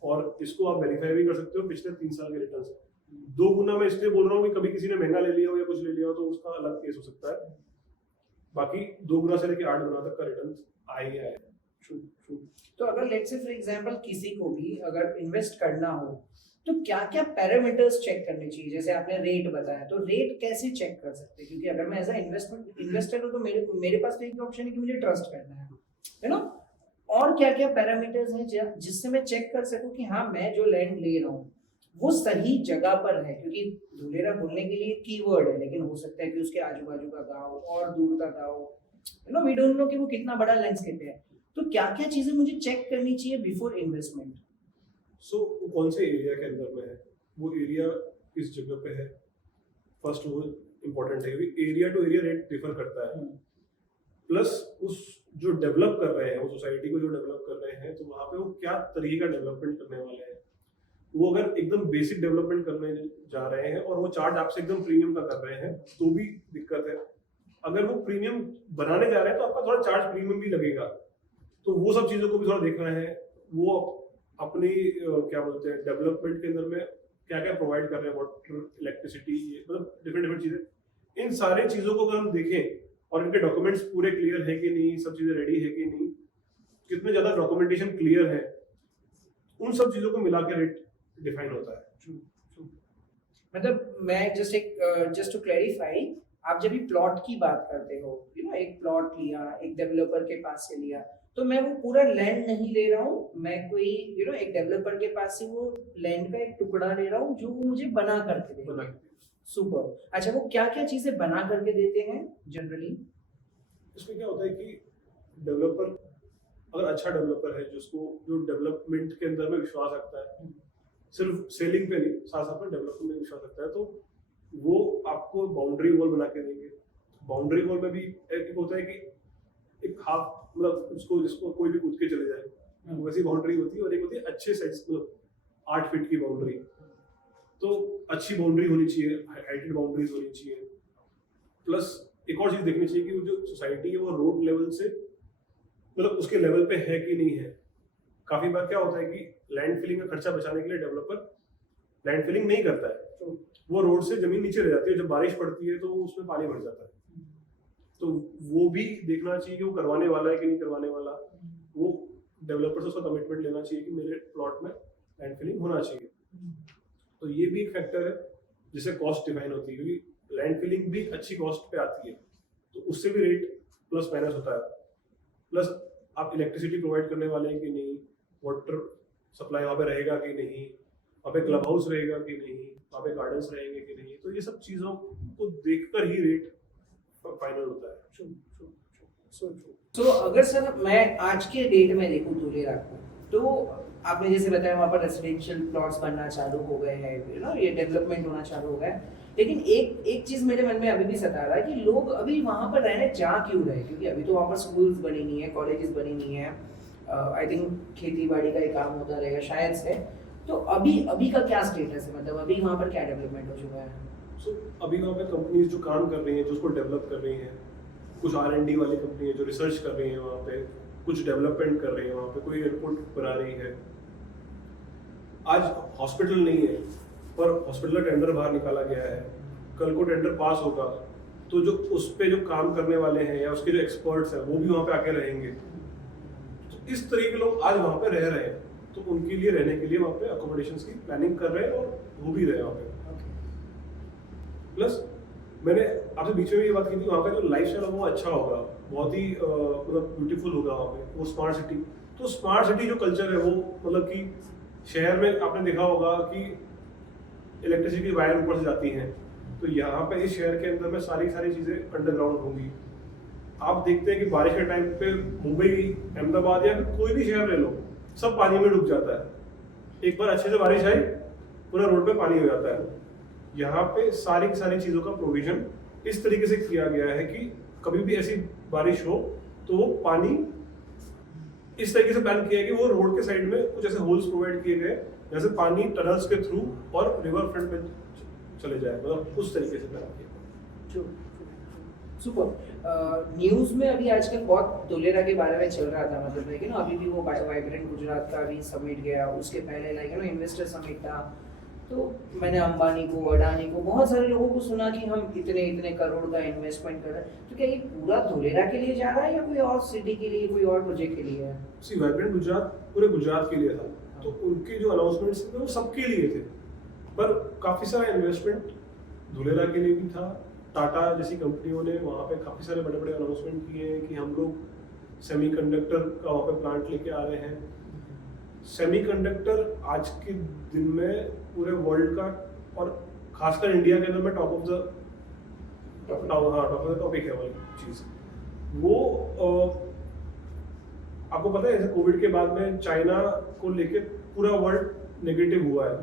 और इसको आप वेरीफाई भी कर सकते हो पिछले 3 साल के रिटर्न से। 2 गुना मैं इसलिए बोल रहा हूँ कि कभी किसी ने महंगा ले लिया हो या कुछ ले लिया हो तो उसका अलग केस हो सकता है, बाकी 2 गुना से लेके 8 गुना तक का रिटर्न आ ही आया। तो अगर लेट्स से फॉर एग्जांपल किसी को भी अगर इन्वेस्ट करना हो तो क्या क्या पैरामीटर्स चेक करने चाहिए? जैसे आपने रेट बताया, तो रेट कैसे चेक कर सकते हैं? क्योंकि अगर मैं एज अ इन्वेस्टर हूँ तो मेरे पास तो एक ऑप्शन है कि मुझे ट्रस्ट करना है और क्या क्या पैरामीटर्स हैं जिससे मैं चेक कर सकूं कि हाँ मैं जो लैंड ले रहा हूँ वो सही जगह पर है? क्योंकि धुलेरा बोलने के लिए कीवर्ड है, लेकिन हो सकता है कि उसके आजू बाजू का गाँव और दूर का गाँव वी डोंट नो कि वो कितना बड़ा लैंडस्केप है। तो क्या क्या चीजें मुझे चेक करनी चाहिए बिफोर इन्वेस्टमेंट? सो वो कौन से एरिया के अंदर में है, वो एरिया किस जगह पे है, फर्स्ट वो इम्पोर्टेंट है, क्योंकि area to area rate differ करता है। प्लस उस जो डेवलप कर रहे हैं, वो सोसाइटी को जो डेवलप कर रहे हैं, तो वहाँ पे वो क्या तरीके का डेवलपमेंट करने वाले हैं। वो अगर एकदम बेसिक डेवलपमेंट करने जा रहे हैं और वो चार्ज आपसे एकदम प्रीमियम का कर रहे हैं तो भी दिक्कत है। अगर वो प्रीमियम बनाने जा रहे हैं तो आपका थोड़ा चार्ज प्रीमियम भी लगेगा, तो वो सब चीज़ों को भी थोड़ा देखना है। वो अपनी क्या बोलते हैं डेवलपमेंट के अंदर में क्या क्या प्रोवाइड कर रहे हैं, वाटर, इलेक्ट्रिसिटी, मतलब डिफरेंट डिफरेंट चीज़ें। इन सारी चीज़ों को अगर हम देखें और इनके डॉक्यूमेंट्स पूरे क्लियर है कि नहीं, सब चीज़ें रेडी है कि नहीं, कितने ज़्यादा डॉक्यूमेंटेशन क्लियर है, उन सब चीज़ों को मिला के रेट डिफाइन होता है। मतलब मैं जस्ट टू क्लैरिफाई, आप जब भी प्लॉट की बात करते हो, एक प्लॉट लिया, एक डेवलपर के पास से लिया, तो मैं वो पूरा लैंड नहीं ले रहा हूँ, मैं कोई एक डेवलपर के पास से वो लैंड का एक टुकड़ा ले रहा हूँ जो वो मुझे बना करके देगा। सुपर। अच्छा, वो क्या क्या चीजें बना करके देते हैं जनरली? इसमें क्या होता है कि डेवलपर, अगर अच्छा डेवलपर है जो डेवलपमेंट के अंदर में विश्वास रखता है, सिर्फ सेलिंग पे नहीं, साथ साथ में डेवलपमेंट में विश्वास रखता है, तो वो आपको बाउंड्री वॉल बना के देंगे। बाउंड्री वॉल में भी एक होता है कि एक हाफ, मतलब उसको जिसको कोई भी कूद के चले जाए वैसी बाउंड्री होती है, और एक होती है अच्छे साइज, मतलब 8 फीट की बाउंड्री। तो अच्छी बाउंड्री होनी चाहिए, हाइटेड बाउंड्रीज होनी चाहिए। प्लस एक और चीज देखनी चाहिए कि वो जो सोसाइटी है वो रोड लेवल से, मतलब उसके लेवल पे है कि नहीं है। काफी बार क्या होता है कि लैंड फिलिंग का खर्चा बचाने के लिए डेवलपर लैंड फिलिंग नहीं करता है, तो वो रोड से जमीन नीचे रह जाती है, जब बारिश पड़ती है तो उसमें पानी भर जाता है। तो वो भी देखना चाहिए कि वो करवाने वाला है कि नहीं करवाने वाला। वो डेवलपर से उसका कमिटमेंट लेना चाहिए कि मेरे प्लॉट में लैंड फिलिंग होना चाहिए। तो ये भी एक फैक्टर है जिससे कॉस्ट डिफाइन होती है, क्योंकि लैंड फिलिंग भी अच्छी कॉस्ट पे आती है, तो उससे भी रेट प्लस माइनस होता है। प्लस आप इलेक्ट्रिसिटी प्रोवाइड करने वाले हैं कि नहीं, वाटर सप्लाई वहाँ पे रहेगा कि नहीं, वहाँ पे क्लब हाउस रहेगा कि नहीं, वहाँ पे गार्डन्स रहेंगे कि नहीं, तो ये सब चीज़ों को देखकर ही रेट फाइनल होता है। तो अगर सर मैं आज के डेट में देखूँ धुलेरा को, तो आपने जैसे बताया वहाँ पर रेसिडेंशियल प्लॉट्स बनना चालू हो गए हैं, ये डेवलपमेंट होना चालू हो गया है, लेकिन एक चीज मेरे मन में अभी भी सता रहा है कि लोग अभी वहाँ पर रहने जा क्यों रहे, क्योंकि अभी तो वहाँ पर स्कूल्स बनी नहीं है, कॉलेजेस बनी नहीं है, आई थिंक खेती बाड़ी का ही काम होता रहेगा शायद से। तो अभी का क्या स्टेटस है, मतलब अभी वहाँ पर क्या डेवलपमेंट हो चुका है? अभी वहाँ पे कंपनीज जो काम कर रही हैं, जो उसको डेवलप कर रही हैं, कुछ R&D वाली कंपनी है जो रिसर्च कर रही है वहाँ पे, कुछ डेवलपमेंट कर रही है वहाँ पे, कोई एयरपोर्ट बना रही है। आज हॉस्पिटल नहीं है पर हॉस्पिटल का टेंडर बाहर निकाला गया है, कल को टेंडर पास होगा तो जो उस पे जो काम करने वाले हैं या उसके जो एक्सपर्ट्स हैं वो भी वहाँ पे आके रहेंगे। तो इस तरह के लोग आज वहाँ पे रह रहे हैं, तो उनके लिए रहने के लिए वहाँ पे अकोमोडेशंस की प्लानिंग कर रहे हैं और हो भी रहे हैं वहाँ पे। प्लस मैंने आपसे बीच में ये बात की थी, वहाँ का जो लाइफ स्टाइल वो अच्छा होगा, बहुत ही मतलब ब्यूटीफुल होगा वहाँ पे, वो स्मार्ट सिटी। तो स्मार्ट सिटी जो कल्चर है वो, मतलब कि शहर में आपने देखा होगा कि इलेक्ट्रिसिटी वायर ऊपर से जाती हैं, तो यहाँ पे इस शहर के अंदर में सारी चीज़ें अंडरग्राउंड होंगी। आप देखते हैं कि बारिश के टाइम पे मुंबई, अहमदाबाद या कोई भी शहर ले लो, सब पानी में डूब जाता है। एक बार अच्छे से बारिश आई, पूरा रोड पे पानी हो जाता है। यहाँ पे सारी चीज़ों का प्रोविजन इस तरीके से किया गया है कि कभी भी ऐसी बारिश हो तो वो पानी इस तरीके से प्लान किया है कि वो रोड के साइड में कुछ ऐसे होल्स प्रोवाइड किए गए जैसे पानी टनल्स के थ्रू और रिवर फ्रंट पे चले जाए, मतलब उस तरीके से प्लान किया। सुपर। न्यूज़ में अभी आजकल बहुत धुलेरा के बारे में चल रहा था, मतलब लेकिन अभी भी वो वाइब्रेंट गुजरात का भी समिट गया, उसके पहले इन्वेस्टर समिट था, तो मैंने अंबानी को, अडानी को, बहुत सारे लोगों को सुना कि हम इतने करोड़ का इन्वेस्टमेंट कर रहे हैं। तो क्या ये पूरा धुलेरा के लिए जा रहा है या कोई और सिटी के लिए, कोई और प्रोजेक्ट के लिए है? सी वाइब्रेंट गुजरात पूरे गुजरात के लिए था, तो उनके जो अनाउंसमेंट्स थे वो सबके लिए थे, पर काफ़ी सारा इन्वेस्टमेंट धुलेरा के लिए भी था। टाटा जैसी कंपनियों ने वहाँ पे काफ़ी सारे बड़े अनाउंसमेंट किए हैं कि हम लोग सेमीकंडक्टर का वहाँ पे प्लांट लेके आ रहे हैं। सेमीकंडक्टर आज के दिन में पूरे वर्ल्ड का और खासकर इंडिया के अंदर में टॉप ऑफ द टॉपिक है वाली चीज़। वो आपको पता है, जैसे कोविड के बाद में चाइना को लेके पूरा वर्ल्ड नेगेटिव हुआ है,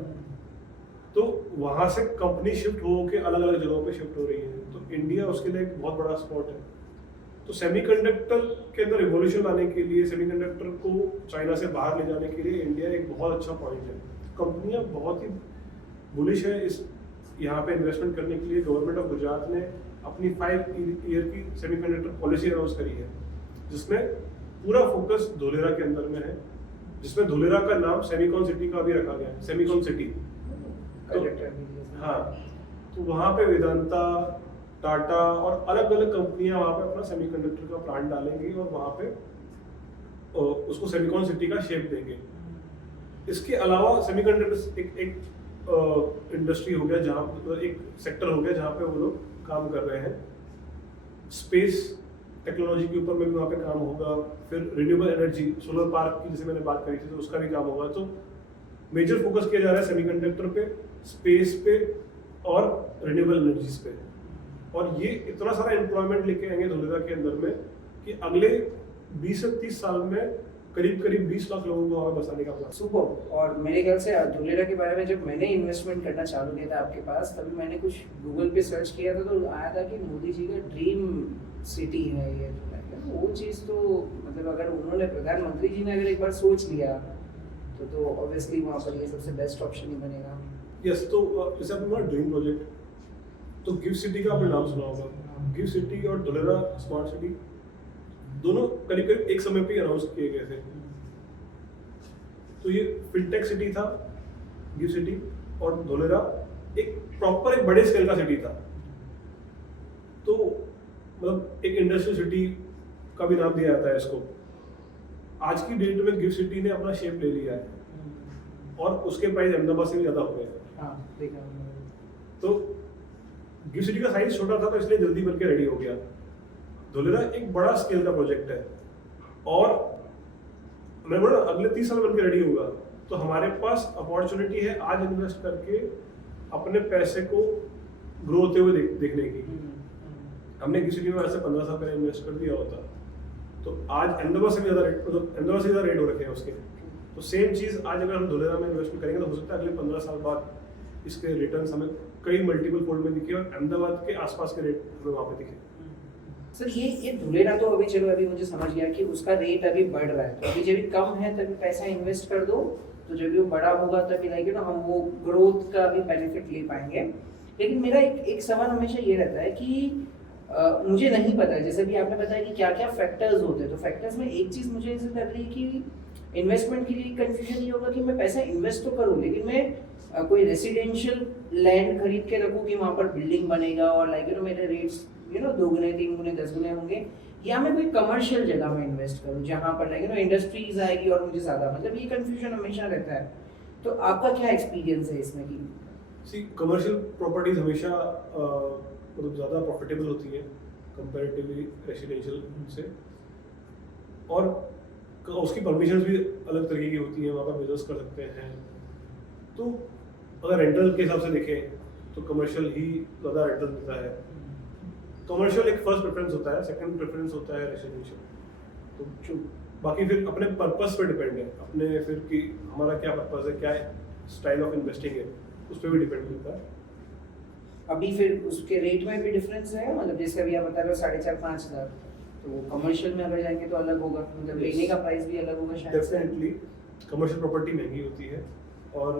तो वहाँ से कंपनी शिफ्ट हो के अलग अलग जगहों पे शिफ्ट हो रही है, तो इंडिया उसके लिए एक बहुत बड़ा स्पॉट है। तो सेमीकंडक्टर के अंदर रिवॉल्यूशन लाने के लिए, सेमीकंडक्टर को चाइना से बाहर ले जाने के लिए इंडिया एक बहुत अच्छा पॉइंट है। कंपनियां बहुत ही बुलिश है इस यहाँ पे इन्वेस्टमेंट करने के लिए। गवर्नमेंट ऑफ गुजरात ने अपनी 5 ईयर की सेमीकंडक्टर पॉलिसी अनाउंस करी है, जिसमें पूरा फोकस धोलेरा के अंदर में है, जिसमें धोलेरा का नाम सेमीकॉन सिटी का भी रखा गया है, सेमीकॉन सिटी। तो हाँ, तो वहाँ पे वेदांता, टाटा और अलग अलग कंपनियां वहाँ पे अपना सेमीकंडक्टर का प्लांट डालेंगी और वहाँ पे उसको सेमीकॉन सिटी का शेप देंगे। इसके अलावा सेमीकंडक्टर एक इंडस्ट्री हो गया, जहाँ एक सेक्टर हो गया जहाँ पे वो लोग काम कर रहे हैं। स्पेस टेक्नोलॉजी के ऊपर में भी वहाँ पे काम होगा। फिर रिन्यूएबल एनर्जी, सोलर पार्क की जैसे मैंने बात करी थी, तो उसका भी काम होगा। तो मेजर फोकस किया जा रहा है सेमीकंडक्टर पे, स्पेस पे और रिन्यूएबल एनर्जीज पे। और ये इतना सारा एम्प्लॉयमेंट लेके आएंगे धोलेरा के अंदर में कि अगले 20 से 30 साल में करीब 20 लाख लोगों को वहाँ बसाने का प्लान। सुपर। और मेरे ख्याल से धोलेरा के बारे में जब मैंने इन्वेस्टमेंट करना चालू किया था आपके पास, तभी मैंने कुछ गूगल पे सर्च किया था, तो आया था कि मोदी जी का ड्रीम सिटी है ये। वो चीज़ तो मतलब अगर उन्होंने, प्रधानमंत्री जी ने अगर एक बार सोच लिया तो ऑब्वियसली वहाँ पर ये सबसे बेस्ट ऑप्शन ही बनेगा। यस, तो जैसे अपना ड्रीम प्रोजेक्ट, तो गिफ्ट सिटी का आपने नाम सुना होगा। गिफ्ट सिटी और धोलेरा स्मार्ट सिटी दोनों करीब एक समय पे अनाउंस किए गए थे। तो ये फिनटेक सिटी था गिफ्ट सिटी, और धोलेरा एक प्रॉपर एक बड़े स्केल का सिटी था। तो मतलब एक इंडस्ट्रियल सिटी का भी नाम दिया जाता है इसको। आज की डेट में गिफ्ट सिटी ने अपना शेप ले लिया है और उसके प्राइस अहमदाबाद से भी ज़्यादा हो गए हैं। हाँ, देखा। तो गिफ्ट सिटी का साइज छोटा था, तो इसलिए जल्दी बनके रेडी हो गया। धोलेरा एक बड़ा स्केल का प्रोजेक्ट है और मैं बोला अगले 30 साल बनके रेडी होगा। तो हमारे पास अपॉर्चुनिटी है आज इन्वेस्ट करके अपने पैसे को ग्रो होते हुए देखने की। हमने गिफ्ट सिटी में ऐसे 15 साल पहले इन्वेस्ट कर दिया होता, तो आज अहमदाबाद से भी ज़्यादा रेट, मतलब अहमदाबाद से ज़्यादा रेट हो रखे हैं उसके। तो सेम चीज़ आज अगर हम धोलेरा में इन्वेस्टमेंट करेंगे तो हो सकता है अगले 15 साल बाद इसके रिटर्न्स हमें कई मल्टीपल फोल्ड में दिखे और अहमदाबाद के आसपास के रेट हमें वहाँ पे दिखे। सर ये धोलेरा तो अभी चलो, अभी मुझे समझ गया कि उसका रेट अभी बढ़ रहा है, तो अभी जब भी कम है तभी पैसा इन्वेस्ट कर दो, तो जब भी वो बड़ा होगा तभी लाइक ना हम वो ग्रोथ का भी बेनिफिट ले पाएंगे। लेकिन मेरा एक सवाल हमेशा ये रहता है कि मुझे नहीं पता है, जैसे भी आपने बताया कि क्या क्या फैक्टर्स होते हैं, तो फैक्टर्स में एक चीज़ मुझे ऐसे लग रही है कि इन्वेस्टमेंट के लिए कंफ्यूजन ये होगा कि मैं पैसा इन्वेस्ट तो करूँ, लेकिन मैं कोई रेसिडेंशियल लैंड खरीद के रखूँ कि वहाँ पर बिल्डिंग बनेगा और लाइक मेरे रेट्स दोगुने 3 गुने 10 गुने होंगे, या मैं कोई कमर्शियल जगह में इन्वेस्ट करूँ जहाँ पर लाइक इंडस्ट्रीज आएगी और मुझे ज़्यादा, मतलब ये कंफ्यूजन हमेशा रहता है। तो आपका क्या एक्सपीरियंस है इसमें कि कमर्शियल प्रॉपर्टीज हमेशा मतलब ज़्यादा प्रॉफिटेबल होती है कंपैरेटिवली रेसिडेंशियल से, और उसकी परमिशंस भी अलग तरीके की होती हैं, वहाँ पर बिजनेस कर सकते हैं। तो अगर रेंटल के हिसाब से देखें तो कमर्शियल ही ज़्यादा रेंटल देता है। कमर्शियल एक फर्स्ट प्रेफरेंस होता है, सेकंड प्रेफरेंस होता है रेसिडेंशियल। तो बाकी फिर अपने पर्पस पे डिपेंड है, अपने फिर कि हमारा क्या पर्पस है, क्या स्टाइल ऑफ इन्वेस्टिंग है, उस पर भी डिपेंड करता है। अभी फिर उसके रेट में भी डिफरेंस है, मतलब जैसे अभी आप बता रहे हो 4.5-5 हज़ार, तो कमर्शियल में अगर जाएंगे तो अलग होगा, मतलब लेने का प्राइस भी अलग होगा शायद। डेफिनेटली कमर्शियल प्रॉपर्टी महंगी होती है और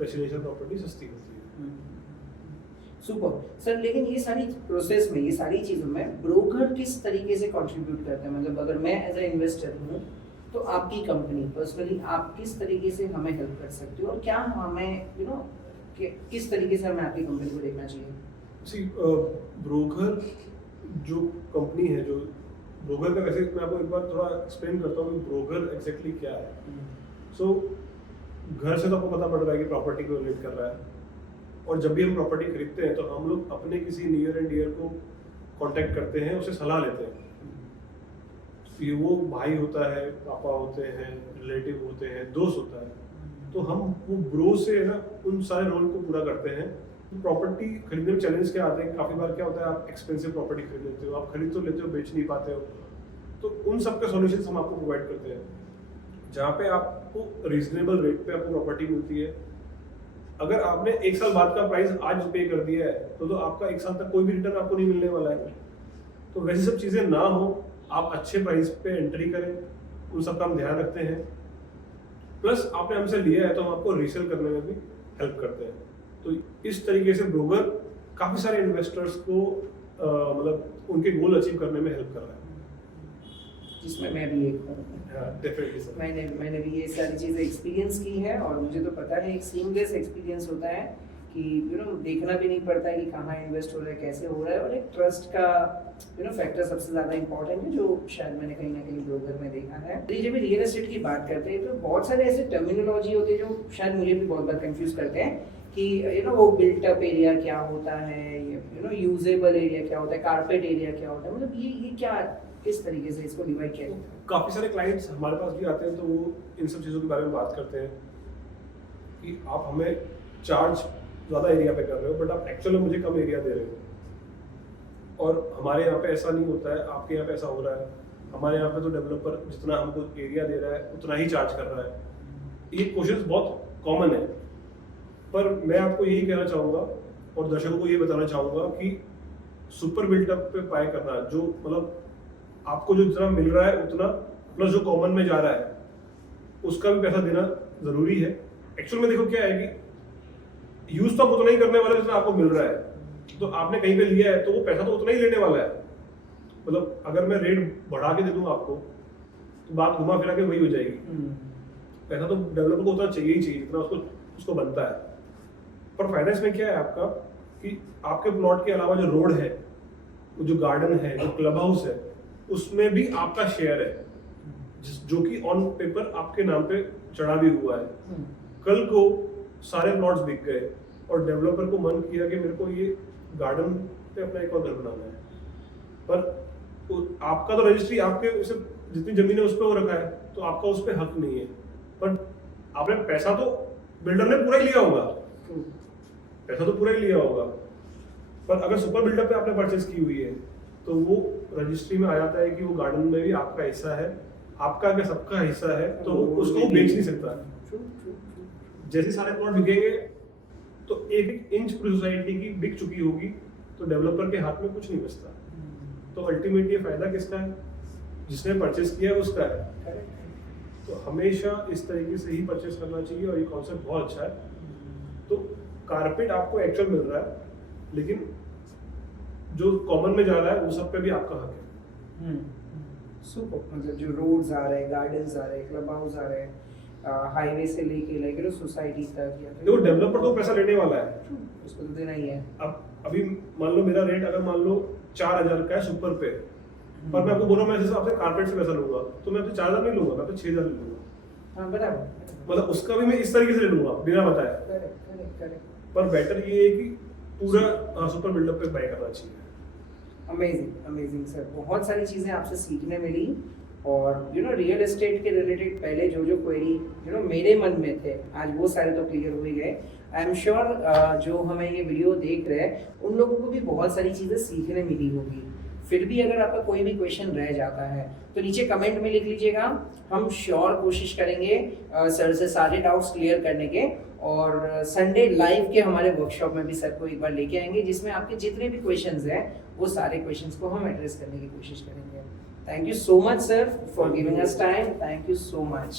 रेसिडेंशियल प्रॉपर्टी सस्ती होती है। Super sir. लेकिन ये सारी प्रोसेस में, ये सारी चीज़ों में ब्रोकर किस तरीके से कंट्रीब्यूट करते हैं? मतलब अगर मैं एज ए इन्वेस्टर हूँ तो आपकी कंपनी पर्सनली आप किस तरीके से हमें हेल्प कर सकते हो, और क्या हमें किस तरीके से हमें आपकी कंपनी को देखना चाहिए? ब्रोकर जो कंपनी है, जो ब्रोकर का, वैसे मैं आपको एक बार थोड़ा एक्सप्लेन करता हूँ कि ब्रोकर एग्जैक्टली क्या है। सो घर से तो आपको पता पड़ रहा है कि प्रॉपर्टी को रिलेट कर रहा है, और जब भी हम प्रॉपर्टी खरीदते हैं तो हम लोग अपने किसी नियर एंड डियर को कांटेक्ट करते हैं, उससे सलाह लेते हैं। ये वो भाई होता है, पापा होते हैं, रिलेटिव होते हैं, दोस्त होता है, तो हम वो ब्रो से ना उन सारे रोल को पूरा करते हैं। प्रॉपर्टी खरीदने में चैलेंज क्या आते हैं, काफ़ी बार क्या होता है, आप एक्सपेंसिव प्रॉपर्टी खरीद लेते हो, आप खरीद तो लेते हो, बेच नहीं पाते हो, तो उन सब के सॉल्यूशंस हम आपको प्रोवाइड करते हैं, जहाँ पे आपको रीजनेबल रेट पे आपको प्रॉपर्टी मिलती है। अगर आपने 1 साल बाद का प्राइस आज पे कर दिया है तो आपका 1 साल तक कोई भी रिटर्न आपको नहीं मिलने वाला है। तो वैसी सब चीज़ें ना हो, आप अच्छे प्राइस पे एंट्री करें, उन सब का हम ध्यान रखते हैं। प्लस आपने हमसे लिया है तो हम आपको रीसेल करने में भी हेल्प करते हैं। तो इस तरीके से ब्रोकर काफ़ी सारे इन्वेस्टर्स को मतलब उनके गोल अचीव करने में हेल्प कर रहा है। जिसमें मैं भी एक हूँ। हाँ डेफिनेटली सर। मैंने भी ये सारी चीज़ें एक्सपीरियंस की है और मुझे तो पता है एक सीमलेस एक्सपीरियंस होता है कि देखना भी नहीं पड़ता है कि कहाँ इन्वेस्ट हो रहा है, कैसे हो रहा है, और एक ट्रस्ट का फैक्टर सबसे ज़्यादा इंपॉर्टेंट है, जो शायद मैंने कहीं ना कहीं ब्रोकर में देखा है। तो जब रियल एस्टेट की बात करते हैं तो बहुत सारे ऐसे टर्मिनोलॉजी होते हैं जो शायद मुझे भी बहुत बार कंफ्यूज करते हैं कि वो बिल्ट अप एरिया क्या होता है, यूजेबल एरिया क्या होता है, कारपेट एरिया क्या होता है, मतलब ये क्या किस तरीके से इसको डिवाइड किया जाता है? काफ़ी सारे क्लाइंट्स हमारे पास भी आते हैं तो वो इन सब चीज़ों के बारे में बात करते हैं कि आप हमें चार्ज ज़्यादा एरिया पे कर रहे हो बट आप एक्चुअल में मुझे कम एरिया दे रहे हो, और हमारे यहाँ पे ऐसा नहीं होता है, आपके यहाँ पे ऐसा हो रहा है। हमारे यहाँ पे तो डेवलपर जितना हमको एरिया दे रहा है उतना ही चार्ज कर रहा है। ये क्वेश्चन बहुत कॉमन है, पर मैं आपको यही कहना चाहूँगा और दर्शकों को ये बताना चाहूँगा कि सुपर बिल्टअप पे बाय करना, जो मतलब आपको जो जितना मिल रहा है उतना प्लस जो कॉमन में जा रहा है उसका भी पैसा देना जरूरी है। एक्चुअल में देखो क्या है कि यूज तो आप उतना ही करने वाले जितना आपको मिल रहा है, तो आपने कहीं पे लिया है तो वो पैसा तो उतना ही लेने वाला है। मतलब अगर मैं रेट बढ़ा के दे दूं आपको तो बात घुमा फिरा के वही हो जाएगी। पैसा तो डेवलपर को उतना चाहिए ही चाहिए जितना उसको बनता है। पर फायदा इसमें क्या है आपका कि आपके प्लॉट के अलावा जो रोड है, जो गार्डन है, जो क्लब हाउस है, उसमें भी आपका शेयर है जो कि ऑन पेपर आपके नाम पे चढ़ा भी हुआ है। कल को सारे प्लॉट्स बिक गए और डेवलपर को मन किया कि मेरे को ये गार्डन पे अपना एक और घर बनाना है, पर आपका तो रजिस्ट्री आपके उसे जितनी जमीन है उस पर हो रखा है तो आपका उस पर हक नहीं है। पर आपने पैसा तो बिल्डर ने पूरा ही लिया होगा, पैसा तो पूरा ही लिया होगा, पर अगर सुपर बिल्डर पे आपने परचेज की हुई है तो वो रजिस्ट्री में आ जाता है कि वो गार्डन में भी आपका हिस्सा है। आपका क्या सबका हिस्सा है तो उसको वो बेच नहीं सकता। जैसे सारे प्लॉट बिकेंगे तो एक इंच पूरी सोसाइटी की बिक चुकी होगी तो डेवलपर के हाथ में कुछ नहीं बचता। तो अल्टीमेटली ये फायदा किसका है? जिसने परचेस किया है उसका है। तो हमेशा इस तरीके से ही परचेस करना चाहिए और ये कॉन्सेप्ट बहुत अच्छा है। तो कारपेट आपको एक्चुअल मिल रहा है, लेकिन जो कॉमन में जा रहा है वो सब पे भी आपका हक है। सुपर, मतलब जो रोड्स आ रहे हैं, गार्डन्स आ रहे हैं, क्लब हाउस आ रहे हैं, हाईवे से लेके लाइक सोसाइटी तक, या देखो डेवलपर तो पैसा लेने वाला है, उसको तो देना ही है। अब अभी मान लो मेरा रेट अगर मान लो 4000 का है सुपर पे, पर मैं आपको बोल रहा हूँ मैं जैसे आपसे कारपेट से पैसा लूंगा तो मैं तो 4000 नहीं लूंगा, मैं तो 6000 ले लूंगा। हाँ बराबर, मतलब उसका भी मैं इस तरीके से ले लूंगा बिना बताए। करेक्ट। पर बेटर ये है कि पूरा सुपर बिल्डअप पे बाय करना चाहिए। अमेजिंग सर, बहुत सारी चीज़ें आपसे सीखने मिली। और रियल एस्टेट के रिलेटेड पहले जो क्वेरी मेरे मन में थे, आज वो सारे तो क्लियर हो ही गए। आई एम श्योर जो हमें ये वीडियो देख रहे हैं उन लोगों को भी बहुत सारी चीज़ें सीखने मिली होगी। फिर भी अगर आपका कोई भी क्वेश्चन रह जाता है तो नीचे कमेंट में लिख लीजिएगा, हम श्योर कोशिश करेंगे सर से सारे डाउट्स क्लियर करने के। और संडे लाइव के हमारे वर्कशॉप में भी सर को एक बार लेके आएंगे, जिसमें आपके जितने भी क्वेश्चंस हैं वो सारे क्वेश्चंस को हम एड्रेस करने की कोशिश करेंगे। Thank you so much sir for giving us time, thank you so much.